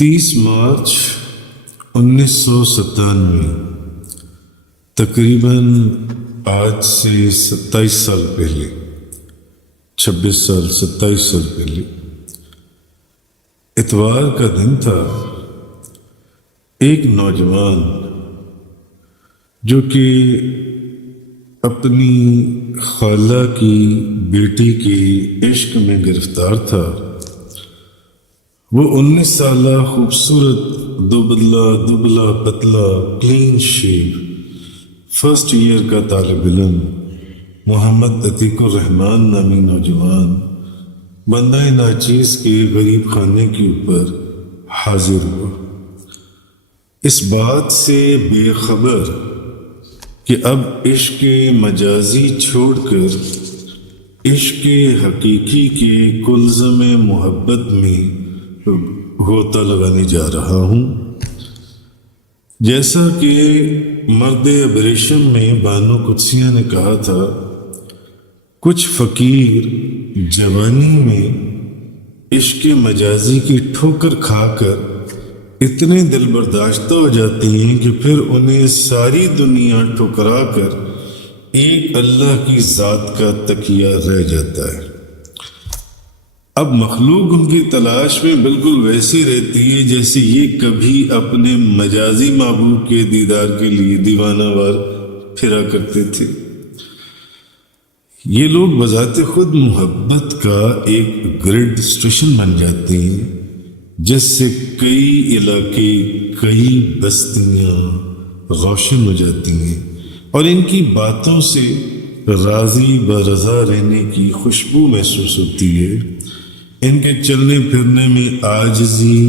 30 مارچ 1997 تقریباً آج سے 27 سال پہلے 27 سال پہلے اتوار کا دن تھا۔ ایک نوجوان جو کہ اپنی خالہ کی بیٹی کے عشق میں گرفتار تھا، وہ 19 سالہ خوبصورت دبلا پتلا کلین شیو فرسٹ ایئر کا طالب علم محمد عتیق الرحمان نامی نوجوان بندہ ناچیز کے غریب خانے کے اوپر حاضر ہوا، اس بات سے بے خبر کہ اب عشق مجازی چھوڑ کر عشق حقیقی کے کلزم محبت میں غوطہ لگانے جا رہا ہوں۔ جیسا کہ مرد ابریشم میں بانو قدسیہ نے کہا تھا، کچھ فقیر جوانی میں عشق مجازی کی ٹھوکر کھا کر اتنے دل برداشتہ ہو جاتے ہیں کہ پھر انہیں ساری دنیا ٹھکرا کر ایک اللہ کی ذات کا تکیہ رہ جاتا ہے۔ اب مخلوق ان کی تلاش میں بالکل ویسی رہتی ہے جیسے یہ کبھی اپنے مجازی معبود کے دیدار کے لیے دیوانہ وار پھرا کرتے تھے۔ یہ لوگ بذات خود محبت کا ایک گرڈ اسٹیشن بن جاتے ہیں، جس سے کئی علاقے، کئی بستیاں روشن ہو جاتی ہیں اور ان کی باتوں سے راضی برضا رہنے کی خوشبو محسوس ہوتی ہے۔ ان کے چلنے پھرنے میں عاجزی،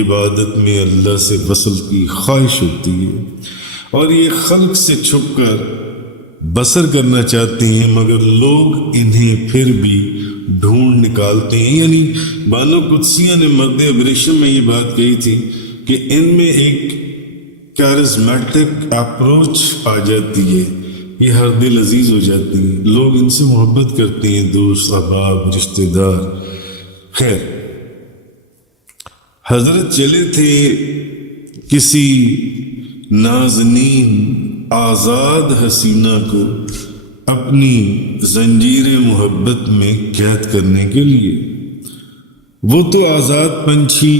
عبادت میں اللہ سے وصل کی خواہش ہوتی ہے، اور یہ خلق سے چھپ کر بسر کرنا چاہتے ہیں، مگر لوگ انہیں پھر بھی ڈھونڈ نکالتے ہیں۔ یعنی بانو قدسیہ نے مرد ابریشم میں یہ بات کہی تھی کہ ان میں ایک کیرزمیٹک اپروچ آ جاتی ہے، یہ ہر دل عزیز ہو جاتی ہیں، لوگ ان سے محبت کرتے ہیں، دوست، احباب، رشتہ دار۔ خیر، حضرت چلے تھے کسی نازنین آزاد حسینہ کو اپنی زنجیر محبت میں قید کرنے کے لیے۔ وہ تو آزاد پنچھی،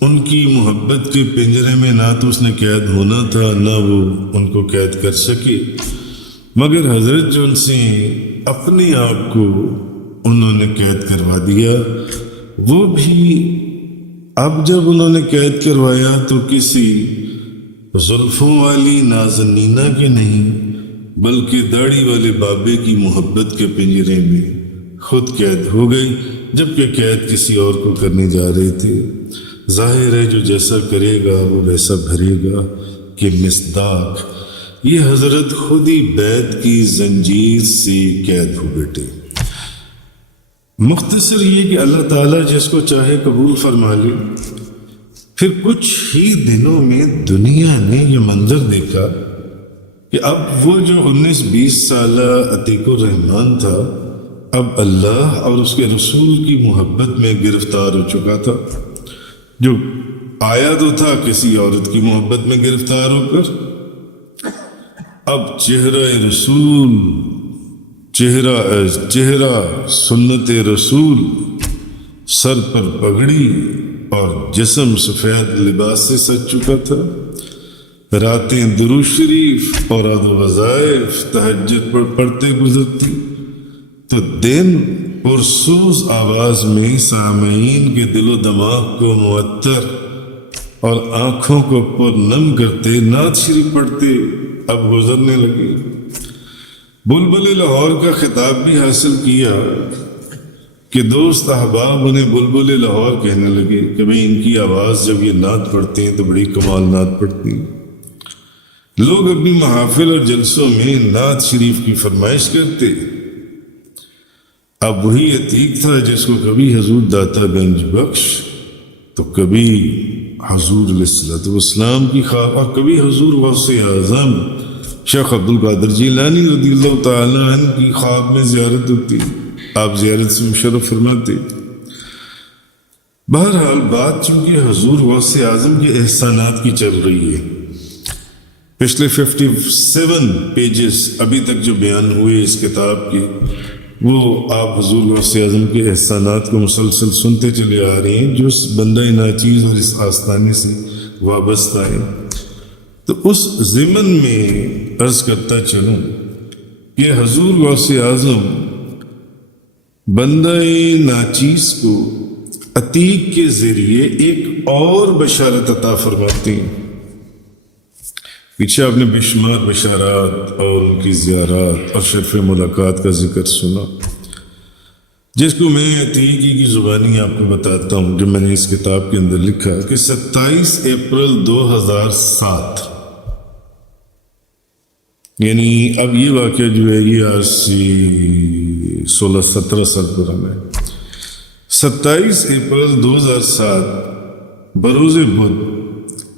ان کی محبت کے پنجرے میں نہ تو اس نے قید ہونا تھا، نہ وہ ان کو قید کر سکے، مگر حضرت جو ان سے اپنے آپ کو انہوں نے قید کروا دیا، وہ بھی اب جب انہوں نے قید کروایا تو کسی زلفوں والی نازنینہ کی نہیں بلکہ داڑھی والے بابے کی محبت کے پنجرے میں خود قید ہو گئی، جبکہ قید کسی اور کو کرنے جا رہے تھے۔ ظاہر ہے جو جیسا کرے گا وہ ویسا بھرے گا کہ مصداق یہ حضرت خود ہی بیت کی زنجیر سے قید ہو بیٹھے۔ مختصر یہ کہ اللہ تعالیٰ جس کو چاہے قبول فرما لے۔ پھر کچھ ہی دنوں میں دنیا نے یہ منظر دیکھا کہ اب وہ جو 19-20 سالہ عتیق الرحمان تھا، اب اللہ اور اس کے رسول کی محبت میں گرفتار ہو چکا تھا۔ جو آیا تو تھا کسی عورت کی محبت میں گرفتار ہو کر، اب چہرہ رسول، چہرہ سنت رسول، سر پر پگڑی اور جسم سفید لباس سے سج چکا تھا۔ راتیں درود شریف اور اوراد و وظائف تہجد پر پڑھتے گزرتی تو دن پرسوز آواز میں سامعین کے دل و دماغ کو معطر اور آنکھوں کو پرنم کرتے نعت شریف پڑھتے اب گزرنے لگے۔ بلبل لاہور کا خطاب بھی حاصل کیا کہ دوست احباب انہیں بلبل لاہور کہنے لگے کہ بھئی ان کی آواز جب یہ نعت پڑھتے ہیں تو بڑی کمال نعت پڑھتی ہیں۔ لوگ اپنی محافل اور جلسوں میں نعت شریف کی فرمائش کرتے۔ اب وہی عتیق تھا جس کو کبھی حضور داتا گنج بخش تو کبھی حضور علیہ الصلوۃ والسلام کی خواب اور کبھی حضور غوث اعظم شیخ عبد القادر جیلانی رضی اللہ تعالیٰ عنہ کی خواب میں زیارت ہوتی، آپ زیارت سے مشرف فرماتے۔ بہرحال بات چونکہ حضور غوث اعظم کے احسانات کی چل رہی ہے، پچھلے 57 پیجز ابھی تک جو بیان ہوئے اس کتاب کے، وہ آپ حضور غوث اعظم کے احسانات کو مسلسل سنتے چلے آ رہے ہیں جو اس بندہ ناچیز اور اس آستانے سے وابستہ ہے۔ تو اس ضمن میں عرض کرتا چلوں کہ حضور غوث اعظم بندہ ناچیز کو عتیق کے ذریعے ایک اور بشارت عطا فرماتے ہیں۔ پیچھے آپ نے بے شمار بشارات اور ان کی زیارات اور شرف ملاقات کا ذکر سنا، جس کو میں عتیقی کی زبانی آپ کو بتاتا ہوں، جو میں نے اس کتاب کے اندر لکھا کہ 27 اپریل 2007، یعنی اب یہ واقعہ جو ہے یہ آج سے 16-17 سال پرانا ہے۔ 27 اپریل 2007 بروز بدھ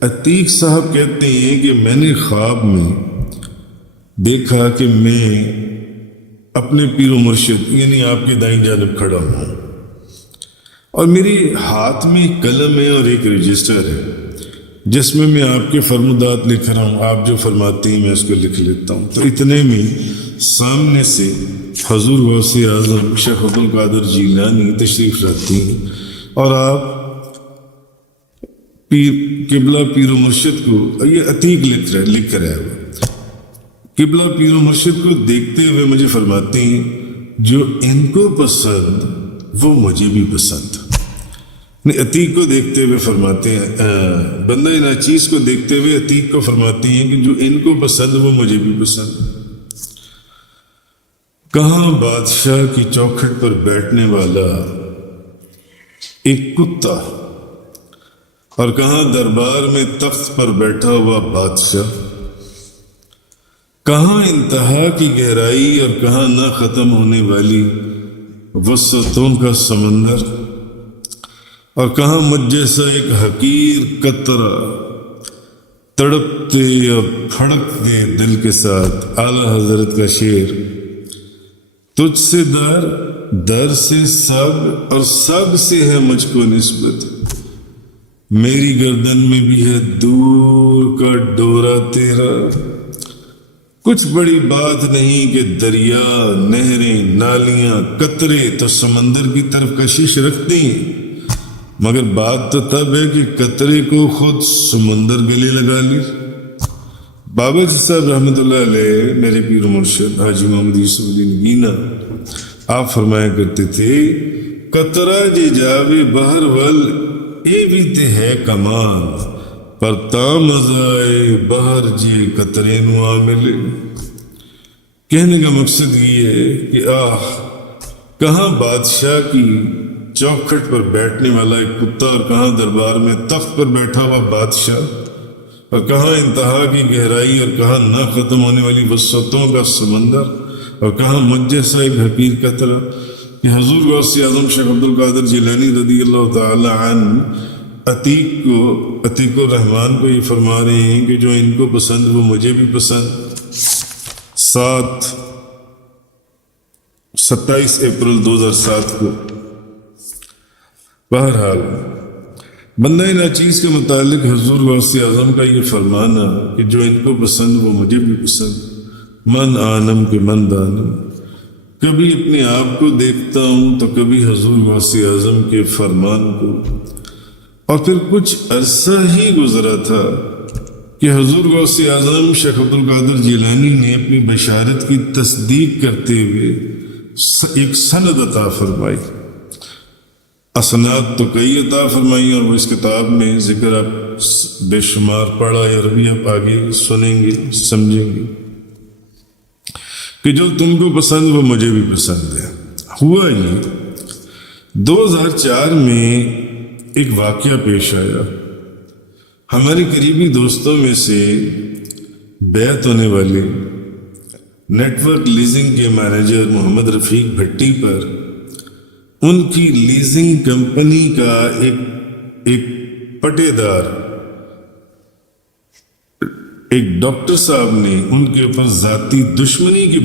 عتیق صاحب کہتے ہیں کہ میں نے خواب میں دیکھا کہ میں اپنے پیر و مرشد یعنی آپ کے دائیں جانب کھڑا ہوں، اور میری ہاتھ میں ایک قلم ہے اور ایک رجسٹر ہے جس میں آپ کے فرمودات لکھ رہا ہوں، آپ جو فرماتے ہیں میں اس کو لکھ لیتا ہوں۔ تو اتنے میں سامنے سے حضور غوث اعظم شیخ عبد القادر جیلانی تشریف لاتے ہیں، اور آپ قبلہ پیر و مرشد کو، یہ عتیق لکھ رہا ہے، قبلہ پیر و مرشد کو دیکھتے ہوئے مجھے فرماتے ہیں جو ان کو پسند وہ مجھے بھی پسند۔ عتیق کو دیکھتے ہوئے فرماتے ہیں، بندہ ناچیز کو دیکھتے ہوئے عتیق کو فرماتے ہیں کہ جو ان کو پسند وہ مجھے بھی پسند۔ کہاں بادشاہ کی چوکھٹ پر بیٹھنے والا ایک کتا، اور کہاں دربار میں تخت پر بیٹھا ہوا بادشاہ، کہاں انتہا کی گہرائی اور کہاں نہ ختم ہونے والی وسعتوں کا سمندر، اور کہاں مجھ جیسا ایک حقیر قطرہ تڑپتے اور پھڑکتے دل کے ساتھ۔ اعلیٰ حضرت کا شعر، تجھ سے در سے سب اور سب سے ہے مجھ کو نسبت، میری گردن میں بھی ہے دور کا ڈورا تیرا، کچھ بڑی بات نہیں کہ دریا نہریں نالیاں قطرے تو سمندر کی طرف کشش رکھتی ہیں، مگر بات تو تب ہے کہ قطرے کو خود سمندر گلے لگا لی۔ بابا جی صاحب رحمۃ اللہ علیہ میرے پیر و مرشد حاجی محمد یوسف علی نگینہ، آپ فرمایا کرتے تھے، قطرہ جے جاوے بہر ول اے بھی تے ہے کمان، پر تام ازائے بہر جے قطرے نو آ ملے۔ کہنے کا مقصد یہ ہے کہ کہاں بادشاہ کی چوکھٹ پر بیٹھنے والا ایک کتا، اور کہاں دربار میں تخت پر بیٹھا ہوا بادشاہ، اور کہاں انتہا کی گہرائی اور کہاں نہ ختم ہونے والی وسعتوں کا سمندر، اور کہاں مجھ جیسا ایک حقیر قطرہ۔ کہ حضور غوث اعظم شیخ عبد القادر جیلانی رضی اللہ تعالی عنہ عتیق الرحمن کو یہ فرما رہے ہیں کہ جو ان کو پسند وہ مجھے بھی پسند۔ 27 اپریل 2007 کو بہرحال بندہ ناچیز کے متعلق حضور غوث اعظم کا یہ فرمانا کہ جو ان کو پسند وہ مجھے بھی پسند، من آنم کے من دانم۔ کبھی اپنے آپ کو دیکھتا ہوں تو کبھی حضور غوث اعظم کے فرمان کو، اور پھر کچھ عرصہ ہی گزرا تھا کہ حضور غوث اعظم شیخ عبد القادر جیلانی نے اپنی بشارت کی تصدیق کرتے ہوئے ایک سند عطا فرمائی۔ اسناد تو کئی عطا فرمائی، اور وہ اس کتاب میں ذکر آپ بے شمار پڑھا ہے، اور بھی آپ آگے سنیں گے سمجھیں گے کہ جو تم کو پسند وہ مجھے بھی پسند ہے۔ ہوا یہ 2004 میں ایک واقعہ پیش آیا۔ ہمارے قریبی دوستوں میں سے بیعت ہونے والے نیٹ ورک لیزنگ کے مینیجر محمد رفیق بھٹی پر ان کی لیزنگ کمپنی کا ایک پٹے دار ایک ڈاکٹر صاحب نے ان کے اوپر ذاتی دشمنی کی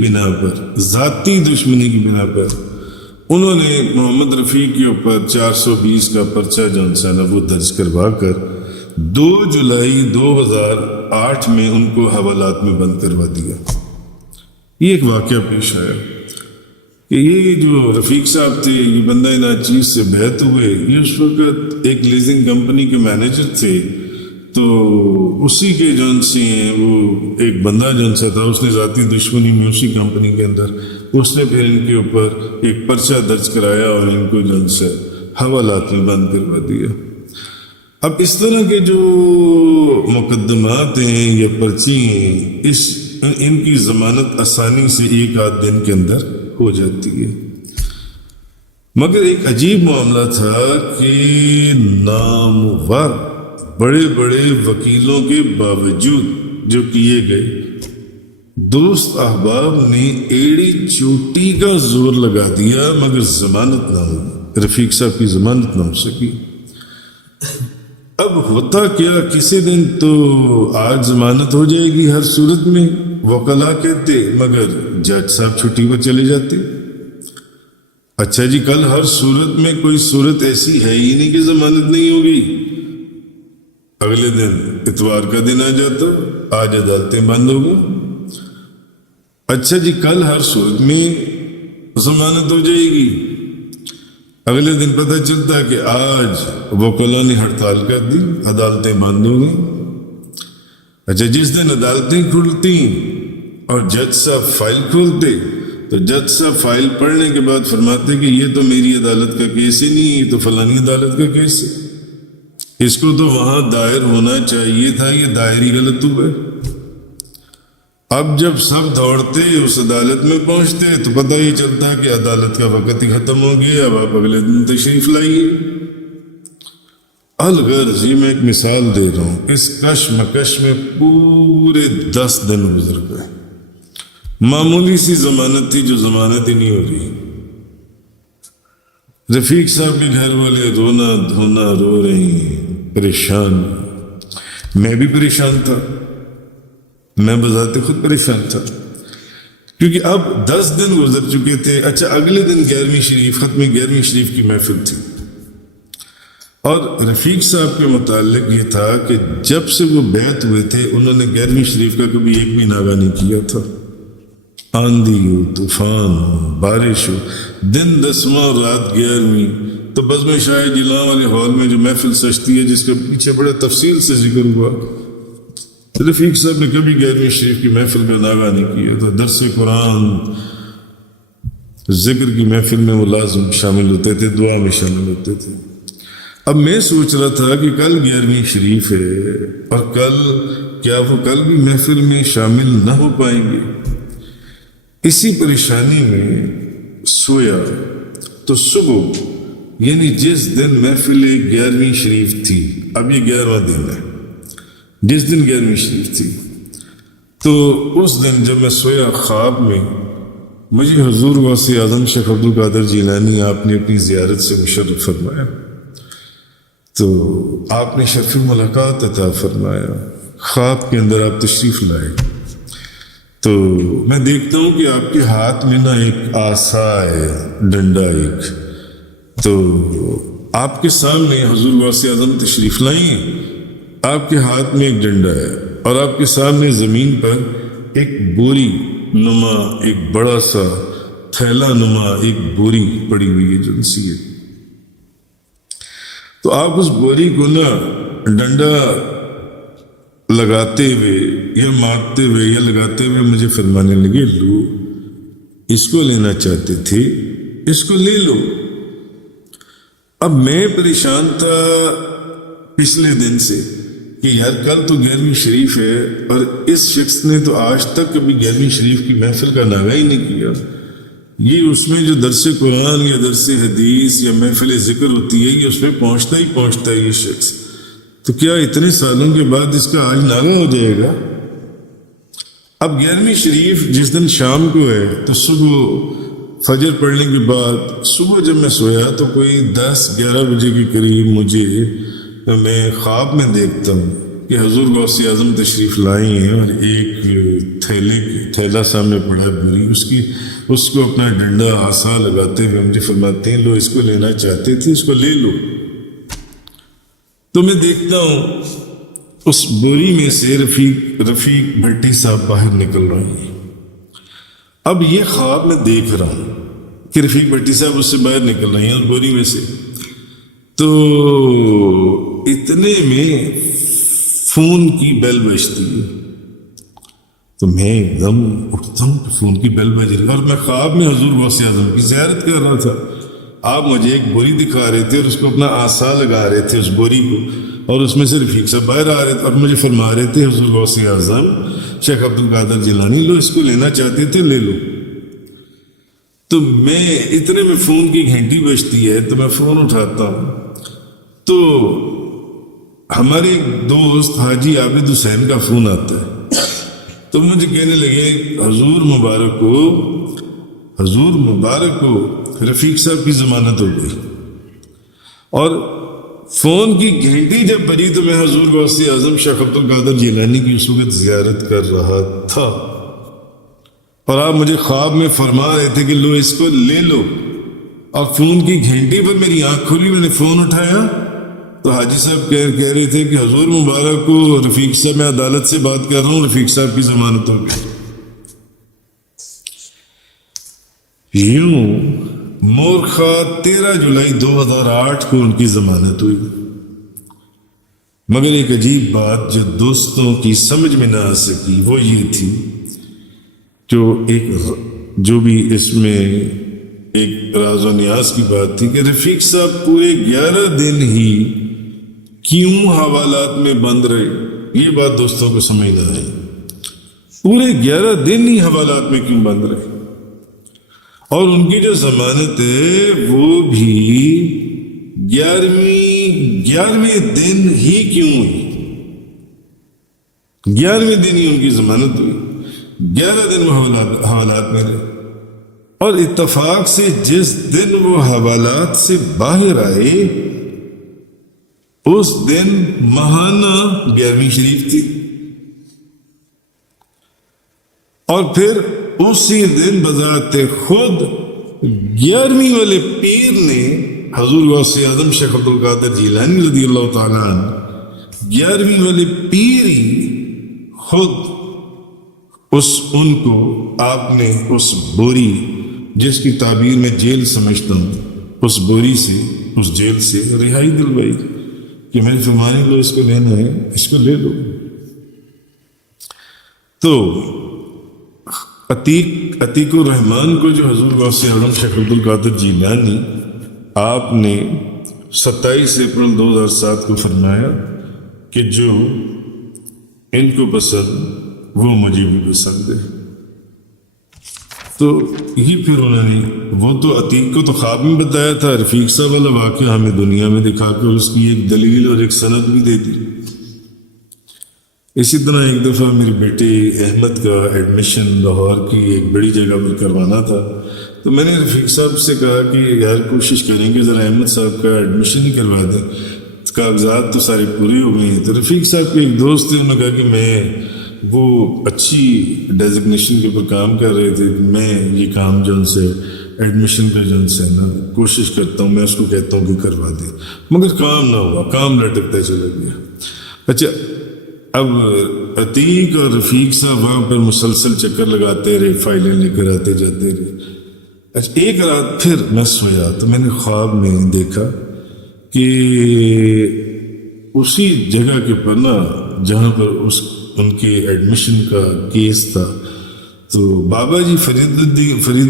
بنا پر انہوں نے محمد رفیع کے اوپر 420 کا پرچہ جو ہے نا وہ درج کروا کر 2 جولائی 2008 میں ان کو حوالات میں بند کروا دیا۔ یہ ایک واقعہ پیش آیا کہ یہ جو رفیق صاحب تھے، یہ بندہ ناچیز سے بیعت ہوئے، یہ اس وقت ایک لیزنگ کمپنی کے مینیجر تھے، تو اسی کے جون سے ہیں وہ ایک بندہ جون سے تھا، اس نے ذاتی دشمنی میں اسی کمپنی کے اندر اس نے پھر ان کے اوپر ایک پرچہ درج کرایا اور ان کو جون سے حوالات میں بند کروا دیا۔ اب اس طرح کے جو مقدمات ہیں یا پرچی ہیں، ان کی ضمانت آسانی سے 1 دن کے اندر ہو جاتی ہے، مگر ایک عجیب معاملہ تھا کہ نامور بڑے بڑے وکیلوں کے باوجود جو کیے گئے، دوست احباب نے ایڑی چوٹی کا زور لگا دیا مگر ضمانت نہ ہوئی، رفیق صاحب کی ضمانت نہ ہو سکی۔ اب ہوتا کیا، کسی دن تو آج ضمانت ہو جائے گی ہر صورت میں، وکلا کہتے، مگر جج صاحب چھٹی پر چلے جاتے۔ اچھا جی، کل ہر صورت میں کوئی صورت ایسی ہے ہی نہیں کہ ضمانت نہیں ہوگی، اگلے دن اتوار کا دن آ جاتا، آج عدالتیں بند ہو گئی۔ اچھا جی، کل ہر صورت میں ضمانت ہو جائے گی، اگلے دن پتہ چلتا کہ آج وکلا نے ہڑتال کر دی، عدالتیں بند ہو گئیں۔ اچھا، جس دن عدالتیں کھلتی اور جج صاحب فائل کھولتے تو جج صاحب فائل پڑھنے کے بعد فرماتے کہ یہ تو میری عدالت کا کیس ہی نہیں، یہ تو فلانی عدالت کا کیس ہے، اس کو تو وہاں دائر ہونا چاہیے تھا، یہ دائر ہی غلط ہوا ہے۔ اب جب سب دوڑتے اس عدالت میں پہنچتے تو پتہ ہی چلتا کہ عدالت کا وقت ہی ختم ہو گیا، اب آپ اگلے دن تشریف لائیے۔ الغرض یہ میں ایک مثال دے رہا ہوں، اس کشمکش میں پورے 10 دن گزر گئے، معمولی سی ضمانت تھی جو ضمانت ہی نہیں ہو رہی۔ رفیق صاحب کے گھر والے رونا دھونا رو رہے ہیں، پریشان، میں بھی پریشان تھا، میں بذات خود پریشان تھا، کیونکہ اب 10 دن گزر چکے تھے۔ اچھا، اگلے دن 11ویں شریف، ختم 11ویں شریف کی محفل تھی، اور رفیق صاحب کے متعلق یہ تھا کہ جب سے وہ بیعت ہوئے تھے انہوں نے 11ویں شریف کا کبھی ایک بھی ناغہ نہیں کیا تھا۔ آندھی ہو، طوفان ہو، بارش ہو، دن 10واں اور رات 11ویں، تو بزم شاہ جیلاں والے ہال میں جو محفل سجتی ہے جس کے پیچھے بڑے تفصیل سے ذکر ہوا، رفیق صاحب نے کبھی 11ویں شریف کی محفل کا ناغہ نہیں کیا تھا۔ درس قرآن، ذکر کی محفل میں وہ لازم شامل ہوتے تھے، دعا میں شامل ہوتے تھے۔ اب میں سوچ رہا تھا کہ کل 11ویں شریف ہے اور کیا وہ کل بھی محفل میں شامل نہ ہو پائیں گے؟ اسی پریشانی میں سویا تو صبح، یعنی جس دن محفل 11ویں شریف تھی، اب یہ 11واں دن ہے، جس دن 11ویں شریف تھی، تو اس دن جب میں سویا خواب میں مجھے حضور غوث اعظم شیخ عبد القادر جیلانی آپ نے اپنی زیارت سے مشرف فرمایا، تو آپ نے شرف ملاقات عطا فرمایا، خواب کے اندر آپ تشریف لائے، تو میں دیکھتا ہوں کہ آپ کے ہاتھ میں نا ایک عصا ہے، ڈنڈا ایک، تو آپ کے سامنے حضور غوث اعظم تشریف لائیں، آپ کے ہاتھ میں ایک ڈنڈا ہے اور آپ کے سامنے زمین پر ایک بوری نما، ایک بڑا سا تھیلا نما ایک بوری پڑی ہوئی ہے جو سی ہے، تو آپ اس بوری کو نا ڈنڈا لگاتے ہوئے یا مارتے ہوئے یا لگاتے ہوئے مجھے فرمانے لگے، لو، اس کو لینا چاہتے تھے، اس کو لے لو۔ اب میں پریشان تھا پچھلے دن سے کہ یار کل تو 11ویں شریف ہے اور اس شخص نے تو آج تک کبھی 11ویں شریف کی محفل کا ناغہ ہی نہیں کیا، یہ اس میں جو درس قرآن یا درس حدیث یا محفل ذکر ہوتی ہے یہ اس میں پہنچتا ہے یہ شخص، تو کیا اتنے سالوں کے بعد اس کا آج ناغہ ہو جائے گا؟ اب 11ویں شریف جس دن شام کو ہے تو صبح فجر پڑھنے کے بعد صبح جب میں سویا تو کوئی 10-11 بجے کے قریب میں خواب میں دیکھتا ہوں کہ حضور غوث اعظم تشریف لائی ہیں اور ایک تھیلا سامنے پڑا ہے بری، اس کو اپنا ڈنڈا عصا لگاتے ہوئے مجھے فرماتے ہیں لو اس کو لینا چاہتے تھے، اس کو لے لو۔ تو میں دیکھتا ہوں اس بوری میں سے رفیق بھٹی صاحب باہر نکل رہے ہیں۔ اب یہ خواب میں دیکھ رہا ہوں کہ رفیق بھٹی صاحب اس سے باہر نکل رہے ہیں اور بوری میں سے، تو اتنے میں فون کی بیل بجتی ہے، تو میں ایک دم اٹھتا ہوں کہ فون کی بیل بج رہی ہے، اور میں خواب میں حضور غوث اعظم کی زیارت کر رہا تھا۔ آپ مجھے ایک بوری دکھا رہے تھے اور اس کو اپنا عصا لگا رہے تھے اس بوری کو، اور اس میں سے رفیق صاحب باہر آ رہے تھے اور مجھے فرما رہے تھے حضور غوث اعظم شیخ عبد القادر جیلانی لو اس کو لینا چاہتے تھے، لے لو۔ تو میں اتنے میں فون کی گھنٹی بجتی ہے، تو میں فون اٹھاتا ہوں، تو ہمارے ایک دوست حاجی عابد حسین کا فون آتا ہے، تو مجھے کہنے لگے حضور مبارک کو رفیق صاحب کی ضمانت ہو گئی۔ اور فون کی گھنٹی جب بجی تو میں حضور غوث اعظم شیخ عبد القادر جیلانی کی اس وقت زیارت کر رہا تھا، اور آپ مجھے خواب میں فرما رہے تھے کہ لو اس کو لے لو، اور فون کی گھنٹی پر میری آنکھ کھلی، میں نے فون اٹھایا تو حاجی صاحب کہہ رہے تھے کہ حضور مبارک کو رفیق صاحب، میں عدالت سے بات کر رہا ہوں، رفیق صاحب کی ضمانت ہو گئی۔ یوں مورخہ 13 جولائی 2008 کو ان کی ضمانت ہوئی، مگر ایک عجیب بات جو دوستوں کی سمجھ میں نہ آ سکی وہ یہ تھی، جو بھی اس میں ایک راز و نیاز کی بات تھی کہ رفیق صاحب پورے 11 دن ہی کیوں حوالات میں بند رہے۔ یہ بات دوستوں کو سمجھ نہ آئی، پورے 11 دن ہی حوالات میں کیوں بند رہے، اور ان کی جو ضمانت ہے وہ بھی 11ویں دن ہی کیوں ہوئی، 11ویں دن ہی ان کی ضمانت ہوئی، 11 دن وہ حوالات میں رہے، اور اتفاق سے جس دن وہ حوالات سے باہر آئے اس دن ماہانہ 11ویں شریف تھی، اور پھر اسی دن بذات خود 11ویں والے پیر نے حضور غوث اعظم شیخ عبد القادر جیلانی رضی اللہ تعالیٰ عنہ 11ویں والے پیر ہی خود ان کو آپ نے اس بوری، جس کی تعبیر میں جیل سمجھتا ہوں، اس بوری سے، اس جیل سے رہائی دلوائی کہ میں فرمانے لو اس کو لینا ہے، اس کو لے لو۔ تو عتیق الرحمان کو جو حضور غوث اعظم شیخ عبد القادر جیلانی آپ نے 27 اپریل 2007 کو فرمایا کہ جو ان کو پسند وہ مجھے بھی پسند ہے، تو یہ پھر انہوں نے وہ تو عتیق کو تو خواب میں بتایا تھا، رفیق صاحب والا واقعہ ہمیں دنیا میں دکھا کر اس کی ایک دلیل اور ایک سند بھی دے دی۔ اسی طرح ایک دفعہ میرے بیٹے احمد کا ایڈمیشن لاہور کی ایک بڑی جگہ پر کروانا تھا، تو میں نے رفیق صاحب سے کہا کہ یار کوشش کریں کہ ذرا احمد صاحب کا ایڈمیشن ہی کروا دیں، کاغذات تو سارے پورے ہو گئے ہیں۔ تو رفیق صاحب کے ایک دوست تھے، انہوں نے کہا کہ میں وہ اچھی ڈیزگنیشن کے اوپر کام کر رہے تھے، میں یہ کام جو ان سے ایڈمیشن کا جو ان سے نا کوشش کرتا ہوں، میں اس کو کہتا ہوں کہ کروا دیں، مگر کام نہ ہوا، کام لٹکتا چلا گیا۔ اچھا، اب عتیق اور رفیق صاحب وہاں پر مسلسل چکر لگاتے رہے، فائلیں لے کر آتے جاتے رہے۔ اچھا، ایک رات پھر میں سویا تو میں نے خواب میں دیکھا کہ اسی جگہ کے پر نا جہاں پر ان کے ایڈمیشن کا کیس تھا، تو بابا جی فرید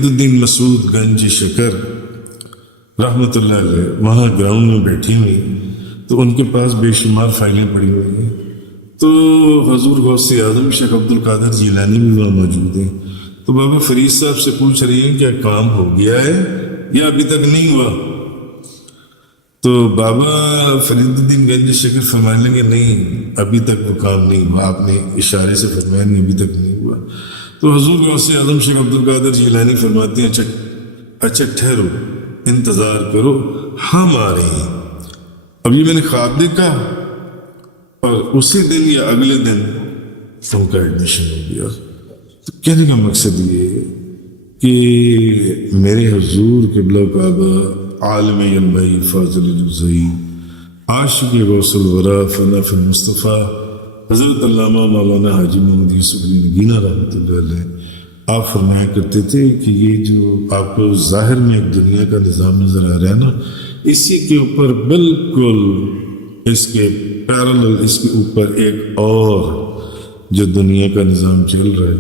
الدین مسعود گنج شکر رحمۃ اللہ علیہ وہاں گراؤنڈ میں بیٹھی ہوئی، تو ان کے پاس بے شمار فائلیں پڑی ہوئی ہیں، تو حضور غوث اعظم شیخ عبد القادر جیلانی بھی وہاں موجود ہیں، تو بابا فرید صاحب سے پوچھ رہی ہیں کیا کام ہو گیا ہے یا ابھی تک نہیں ہوا؟ تو بابا فرید الدین گنج شکر فرمانے لگے نہیں ابھی تک وہ کام نہیں ہوا، آپ نے اشارے سے فرمایا نہیں ابھی تک نہیں ہوا۔ تو حضور غوث اعظم شیخ عبد القادر جیلانی فرماتے ہیں اچھا ٹھہرو، انتظار کرو، ہم آ رہے ہیں۔ اب یہ میں نے خواب دیکھا اور اسی دن یا اگلے دن ان کا ایڈمیشن ہو گیا۔ تو کہنے کا مقصد یہ ہے کہ میرے حضور قبلہ کعبہ عالم علمائی فاضل الجزئی عاشق غوث الورا فنا فی المصطفیٰ حضرت علامہ مولانا حاجی محمد یوسف علی نگینہ رحمۃ اللہ علیہ آپ فرمایا کرتے تھے کہ یہ جو آپ کو ظاہر میں ایک دنیا کا نظام نظر آ رہا ہے نا، اسی کے اوپر بالکل اس کے پیرالل اس کے اوپر ایک اور جو دنیا کا نظام چل رہا ہے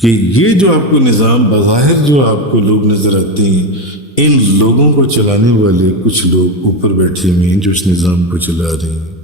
کہ یہ جو آپ کو نظام بظاہر جو آپ کو لوگ نظر آتے ہیں، ان لوگوں کو چلانے والے کچھ لوگ اوپر بیٹھے ہوئے ہیں جو اس نظام کو چلا رہے ہیں۔